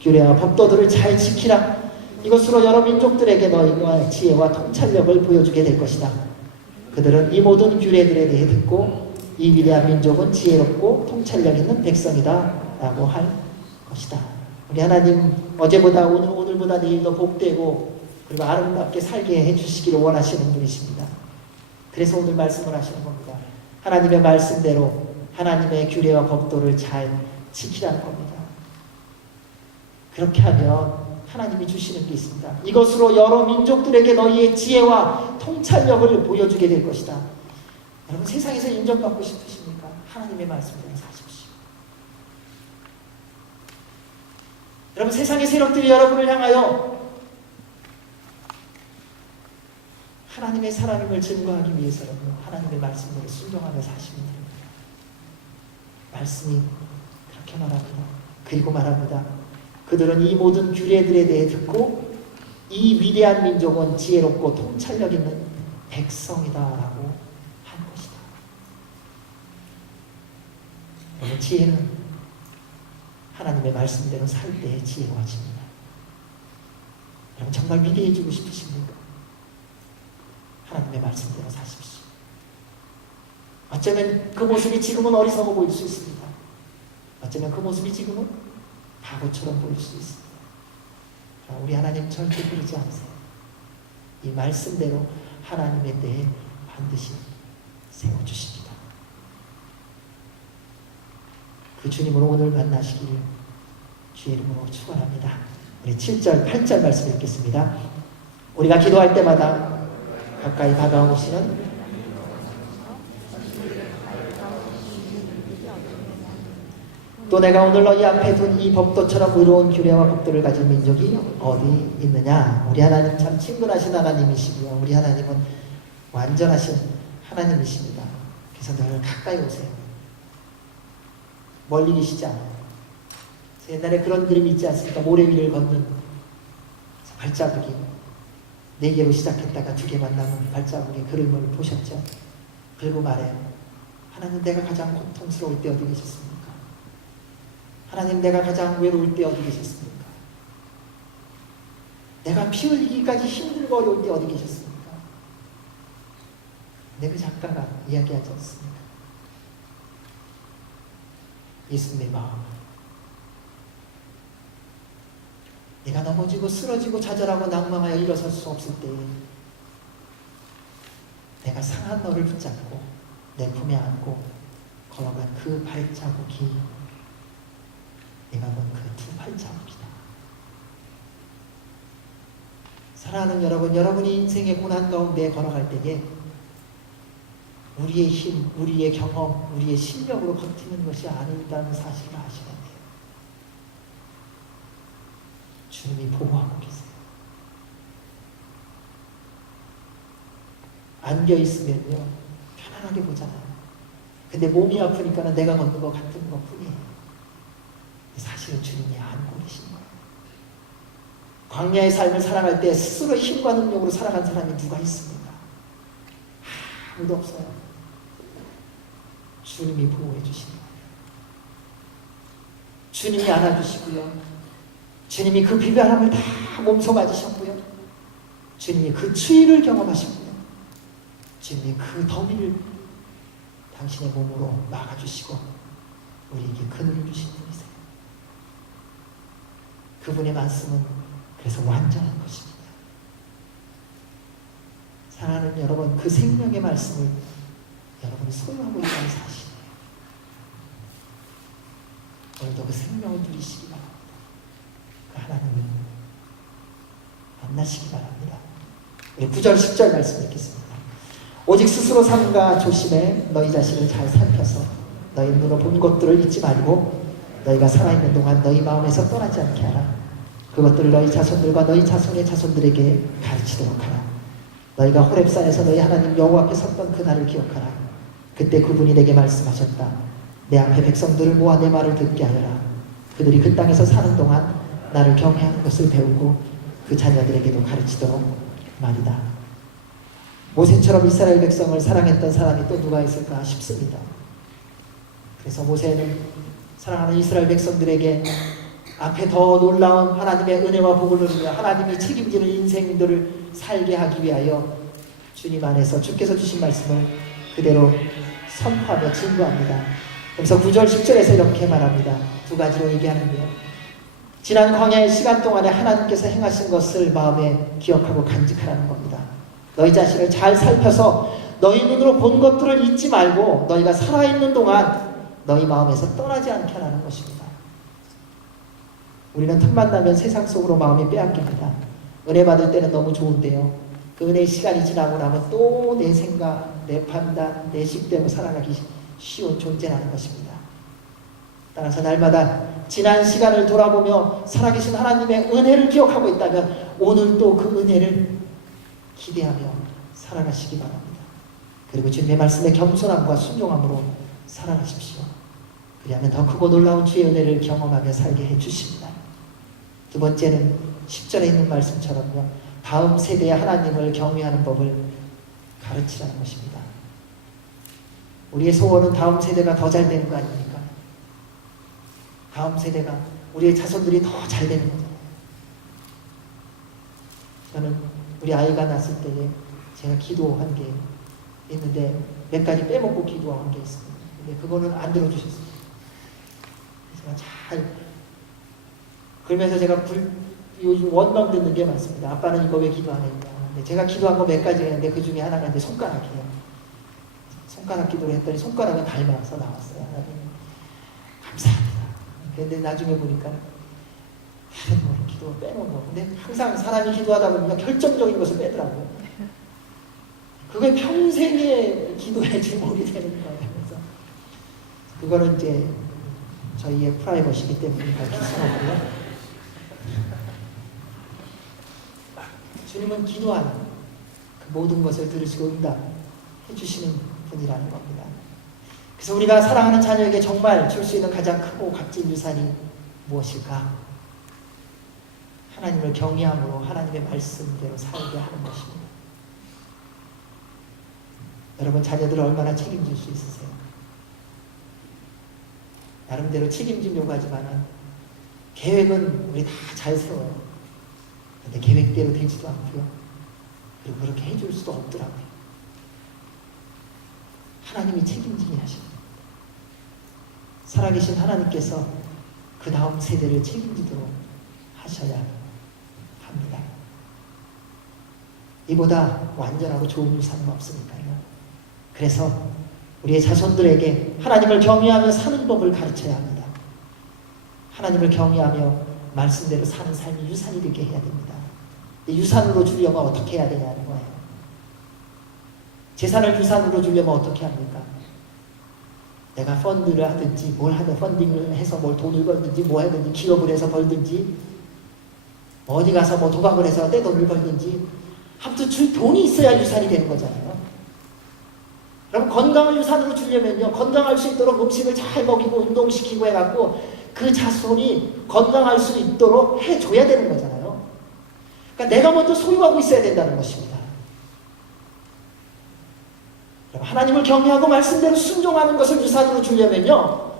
규례와 법도들을 잘 지키라. 이것으로 여러 민족들에게 너희가 지혜와 통찰력을 보여주게 될 것이다. 그들은 이 모든 규례들에 대해 듣고 이 위대한 민족은 지혜롭고 통찰력 있는 백성이다 라고 할 것이다. 우리 하나님 어제보다 오늘보다 내일 더 복되고 그리고 아름답게 살게 해주시기를 원하시는 분이십니다. 그래서 오늘 말씀을 하시는 겁니다. 하나님의 말씀대로 하나님의 규례와 법도를 잘 지키라는 겁니다. 그렇게 하면 하나님이 주시는 게 있습니다. 이것으로 여러 민족들에게 너희의 지혜와 통찰력을 보여주게 될 것이다. 여러분, 세상에서 인정받고 싶으십니까? 하나님의 말씀대로 사십시오. 여러분, 세상의 세력들이 여러분을 향하여 하나님의 사랑임을 증거하기 위해서는 하나님의 말씀대로 순종하며 사시면 됩니다. 말씀이 그렇게 말합니다. 그리고 말합니다. 그들은 이 모든 규례들에 대해 듣고 이 위대한 민족은 지혜롭고 통찰력 있는 백성이다라고 한 것이다. 여러분, 지혜는 하나님의 말씀대로 살 때의 지혜와 집니다. 여러분, 정말 위대해지고 싶으십니까? 하나님의 말씀대로 사십시오. 어쩌면 그 모습이 지금은 어리석어 보일 수 있습니다. 어쩌면 그 모습이 지금은 바보처럼 보일 수 있습니다. 우리 하나님 절대 그러지 않으세요. 이 말씀대로 하나님의 때에 반드시 세워주십니다. 그 주님으로 오늘 만나시기를 주의 이름으로 축원합니다. 우리 7절, 8절 말씀 읽겠습니다. 우리가 기도할 때마다 가까이 다가오시는 또 내가 오늘 너희 앞에 둔 이 법도처럼 의로운 규례와 법도를 가진 민족이 어디 있느냐. 우리 하나님 참 친근하신 하나님이시고요. 우리 하나님은 완전하신 하나님이십니다. 그래서 늘 가까이 오세요. 멀리 계시지 않아요. 옛날에 그런 그림이 있지 않습니까? 모래 위를 걷는 발자국이 4개로 시작했다가 2개만 남은 발자국의 그림을 보셨죠? 그리고 말해요. 하나님, 내가 가장 고통스러울 때 어디 계셨습니까? 하나님, 내가 가장 외로울 때 어디 계셨습니까? 내가 피 흘리기까지 힘들고 어려울 때 어디 계셨습니까? 근데 그 작가가 이야기하지 않습니까? 예수님의 마음. 내가 넘어지고 쓰러지고 좌절하고 낭망하여 일어설 수 없을 때에 내가 상한 너를 붙잡고 내 품에 안고 걸어간 그 발자국이 내가 본 그 2 발자국이다. 사랑하는 여러분, 여러분이 인생의 고난 가운데 걸어갈 때에 우리의 힘, 우리의 경험, 우리의 실력으로 버티는 것이 아니다는 사실을 아셔야 돼요. 주님이 보호하고 계세요. 안겨있으면요 편안하게 보잖아요. 근데 몸이 아프니까 내가 걷는 것 같은 것 뿐이에요. 사실은 주님이 안고 계신 거예요. 광야의 삶을 살아갈 때 스스로 힘과 능력으로 살아간 사람이 누가 있습니까? 아무도 없어요. 주님이 보호해 주시는 거예요. 주님이 안아주시고요. 주님이 그 비바람을 다 몸소 맞으셨고요. 주님이 그 추위를 경험하셨고요. 주님이 그 더위를 당신의 몸으로 막아주시고 우리에게 그늘을 주신 분이세요. 그분의 말씀은 그래서 완전한 것입니다. 사랑하는 여러분, 그 생명의 말씀을 여러분이 소유하고 있다는 사실이에요. 오늘도 그 생명을 누리시기 바랍니다. 그 하나님을 만나시기 바랍니다. 우리 9절 10절 말씀 읽겠습니다. 오직 스스로 삼가 조심해 너희 자신을 잘 살펴서 너희 눈으로 본 것들을 잊지 말고 너희가 살아있는 동안 너희 마음에서 떠나지 않게 하라. 그것들을 너희 자손들과 너희 자손의 자손들에게 가르치도록 하라. 너희가 호렙산에서 너희 하나님 여호와 앞에 섰던 그날을 기억하라. 그때 그분이 내게 말씀하셨다. 내 앞에 백성들을 모아 내 말을 듣게 하여라. 그들이 그 땅에서 사는 동안 나를 경외하는 것을 배우고 그 자녀들에게도 가르치도록 말이다. 모세처럼 이스라엘 백성을 사랑했던 사람이 또 누가 있을까 싶습니다. 그래서 모세는 사랑하는 이스라엘 백성들에게 앞에 더 놀라운 하나님의 은혜와 복을 누리며 하나님이 책임지는 인생들을 살게 하기 위하여 주님 안에서 주께서 주신 말씀을 그대로 선포하며 증거합니다. 그래서 9절 10절에서 이렇게 말합니다. 2가지로 얘기하는데요. 지난 광야의 시간 동안에 하나님께서 행하신 것을 마음에 기억하고 간직하라는 겁니다. 너희 자신을 잘 살펴서 너희 눈으로 본 것들을 잊지 말고 너희가 살아있는 동안 너희 마음에서 떠나지 않게 하라는 것입니다. 우리는 틈만 나면 세상 속으로 마음이 빼앗깁니다. 은혜 받을 때는 너무 좋은데요. 그 은혜의 시간이 지나고 나면 또 내 생각, 내 판단, 내 식대로 살아가기 쉬운 존재라는 것입니다. 따라서 날마다 지난 시간을 돌아보며 살아계신 하나님의 은혜를 기억하고 있다면 오늘 또 그 은혜를 기대하며 살아가시기 바랍니다. 그리고 주님의 말씀에 겸손함과 순종함으로 살아가십시오. 그리하면 더 크고 놀라운 주의 은혜를 경험하며 살게 해주십니다. 2번째는 10절에 있는 말씀처럼요. 다음 세대의 하나님을 경외하는 법을 가르치라는 것입니다. 우리의 소원은 다음 세대가 더 잘 되는 거 아닙니까? 다음 세대가, 우리의 자손들이 더 잘 되는 거죠. 저는 우리 아이가 낳았을 때에 제가 기도한 게 있는데 몇 가지 빼먹고 기도한 게 있습니다. 근데 그거는 안 들어주셨습니다. 제가 잘 그러면서 제가 요즘 원망 듣는 게 많습니다. 아빠는 이거 왜 기도 안 했냐. 근데 제가 기도한 거 몇 가지 했는데 그 중에 하나가 이제 손가락이에요. 손가락 기도를 했더니 손가락은 닮아서 나왔어요. 하나님 감사합니다. 근데 나중에 보니까 다른 거 기도 빼놓은 거. 근데 항상 사람이 기도하다 보니까 결정적인 것을 빼더라고요. 그게 평생의 기도의 제목이 되는 거예요. 그래서 그거는 이제 저희의 프라이버시기 때문에 밝힐 수는 없고요. 주님은 기도하는 그 모든 것을 들으시고 응답해 주시는 분이라는 겁니다. 그래서 우리가 사랑하는 자녀에게 정말 줄 수 있는 가장 크고 값진 유산이 무엇일까? 하나님을 경외함으로 하나님의 말씀대로 살게 하는 것입니다. 여러분 자녀들을 얼마나 책임질 수 있으세요? 나름대로 책임지려고 하지만 계획은 우리 다 잘 세워요. 근데 계획대로 되지도 않고요. 그리고 그렇게 해줄 수도 없더라고요. 하나님이 책임지게 하십니다. 살아계신 하나님께서 그 다음 세대를 책임지도록 하셔야 합니다. 이보다 완전하고 좋은 유산은 없으니까요. 그래서 우리의 자손들에게 하나님을 경외하며 사는 법을 가르쳐야 합니다. 하나님을 경외하며 말씀대로 사는 삶이 유산이 되게 해야 됩니다. 유산으로 주려면 어떻게 해야 되냐는 거예요. 재산을 유산으로 주려면 어떻게 합니까? 내가 펀드를 하든지 뭘 하든 펀딩을 해서 뭘 돈을 벌든지 뭐 하든지 기업을 해서 벌든지 어디 가서 뭐 도박을 해서 떼돈을 벌든지 아무튼 줄 돈이 있어야 유산이 되는 거잖아요. 그럼 건강을 유산으로 주려면요, 건강할 수 있도록 음식을 잘 먹이고 운동시키고 해갖고 그 자손이 건강할 수 있도록 해줘야 되는 거잖아요. 그러니까 내가 먼저 소유하고 있어야 된다는 것입니다. 하나님을 경외하고 말씀대로 순종하는 것을 유산으로 주려면요,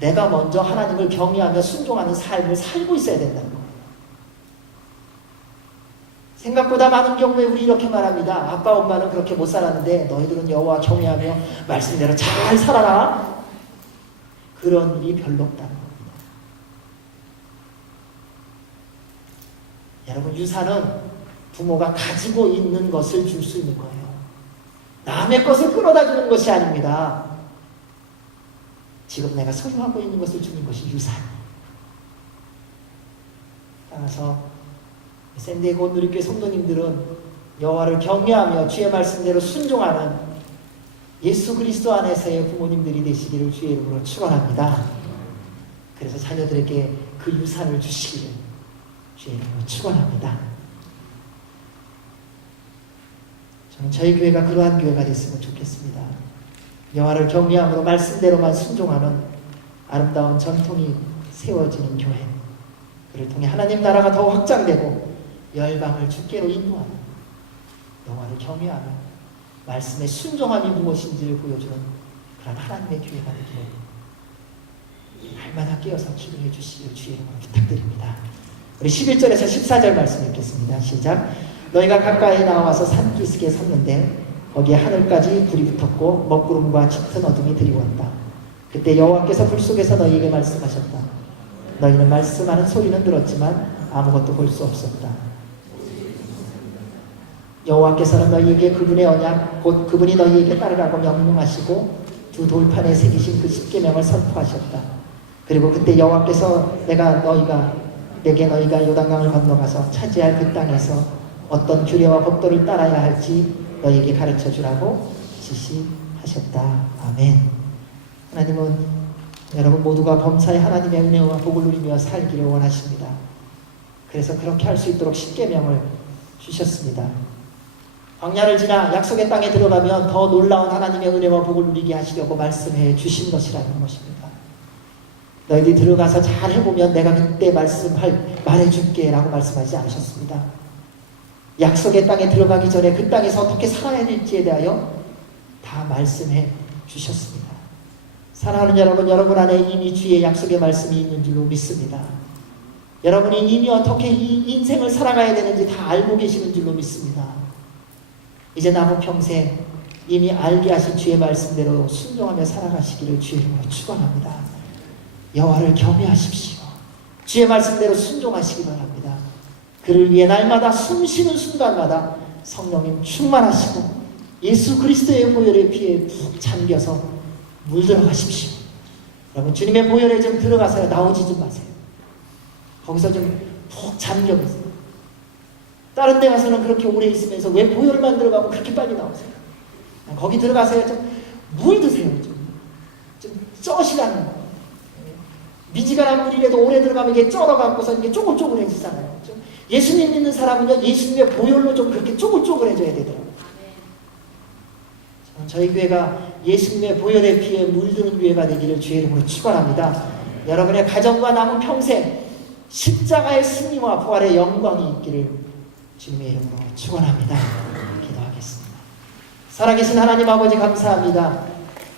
내가 먼저 하나님을 경외하며 순종하는 삶을 살고 있어야 된다는 거예요. 생각보다 많은 경우에 우리 이렇게 말합니다. 아빠 엄마는 그렇게 못 살았는데 너희들은 여호와 경외하며 말씀대로 잘 살아라. 그런 일이 별로 없다는 겁니다. 여러분 유산은 부모가 가지고 있는 것을 줄 수 있는 거예요. 남의 것을 끌어다 주는 것이 아닙니다. 지금 내가 소유하고 있는 것을 주는 것이 유산이에요. 따라서 샌디에고 온누리교회 성도님들은 여호와를 경외하며 주의 말씀대로 순종하는 예수 그리스도 안에서의 부모님들이 되시기를 주의 이름으로 축원합니다. 그래서 자녀들에게 그 유산을 주시기를 주의 이름으로 축원합니다. 저는 저희 교회가 그러한 교회가 됐으면 좋겠습니다. 여호와를 경외함으로 말씀대로만 순종하는 아름다운 전통이 세워지는 교회, 그를 통해 하나님 나라가 더 확장되고 열방을 주께로 인도하는, 여호와를 경외하며 말씀의 순종함이 무엇인지를 보여주는 그런 하나님의 교회가 되기를 날마다 깨어서 기도해 주시길 주의 이름으로 부탁드립니다. 우리 11절에서 14절 말씀 읽겠습니다. 시작. 너희가 가까이 나와서 산기슭에 섰는데 거기에 하늘까지 불이 붙었고 먹구름과 짙은 어둠이 드리웠다. 그때 여호와께서 불 속에서 너희에게 말씀하셨다. 너희는 말씀하는 소리는 들었지만 아무것도 볼 수 없었다. 여호와께서는 너희에게 그분의 언약 곧 그분이 너희에게 따르라고 명령하시고 두 돌판에 새기신 그 십계명을 선포하셨다. 그리고 그때 여호와께서 내게 너희가 요단강을 건너가서 차지할 그 땅에서 어떤 규례와 법도를 따라야 할지 너희에게 가르쳐 주라고 지시하셨다. 아멘. 하나님은 여러분 모두가 범사에 하나님의 은혜와 복을 누리며 살기를 원하십니다. 그래서 그렇게 할 수 있도록 십계명을 주셨습니다. 광야를 지나 약속의 땅에 들어가면 더 놀라운 하나님의 은혜와 복을 누리게 하시려고 말씀해 주신 것이라는 것입니다. 너희들이 들어가서 잘 해보면 내가 그때 말해줄게 라고 말씀하지 않으셨습니다. 약속의 땅에 들어가기 전에 그 땅에서 어떻게 살아야 될지에 대하여 다 말씀해 주셨습니다. 사랑하는 여러분, 여러분 안에 이미 주의 약속의 말씀이 있는 줄로 믿습니다. 여러분이 이미 어떻게 이 인생을 살아가야 되는지 다 알고 계시는 줄로 믿습니다. 이제 남은 평생 이미 알게 하신 주의 말씀대로 순종하며 살아가시기를 주의 이름으로 축원합니다. 여호와를 경외하십시오. 주의 말씀대로 순종하시기 바랍니다. 그를 위해 날마다 숨쉬는 순간마다 성령님 충만하시고 예수 그리스도의 보혈의 피에 푹 잠겨서 물들어 가십시오. 여러분 주님의 보혈에 좀 들어가서 나오지 좀 마세요. 거기서 좀 푹 잠겨보세요. 다른 데 가서는 그렇게 오래 있으면서 왜 보혈만 들어가면 그렇게 빨리 나오세요? 거기 들어가서야 좀 물 드세요. 좀 쩌시라는 거. 미지근한 물이라도 오래 들어가면 이게 쩔어갖고서 이게 쪼글쪼글해지잖아요. 예수님 믿는 사람은요, 예수님의 보혈로 좀 그렇게 쪼글쪼글해져야 되더라고요. 저희 교회가 예수님의 보혈의 피에 물드는 교회가 되기를 주의 이름으로 축원합니다. 여러분의 가정과 남은 평생 십자가의 승리와 부활의 영광이 있기를 주님의 이름으로 축원합니다. 기도하겠습니다. 살아계신 하나님 아버지 감사합니다.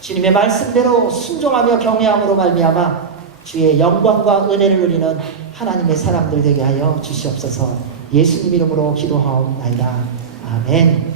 주님의 말씀대로 순종하며 경외함으로 말미암아 주의 영광과 은혜를 누리는 하나님의 사람들 되게 하여 주시옵소서. 예수님 이름으로 기도하옵나이다. 아멘.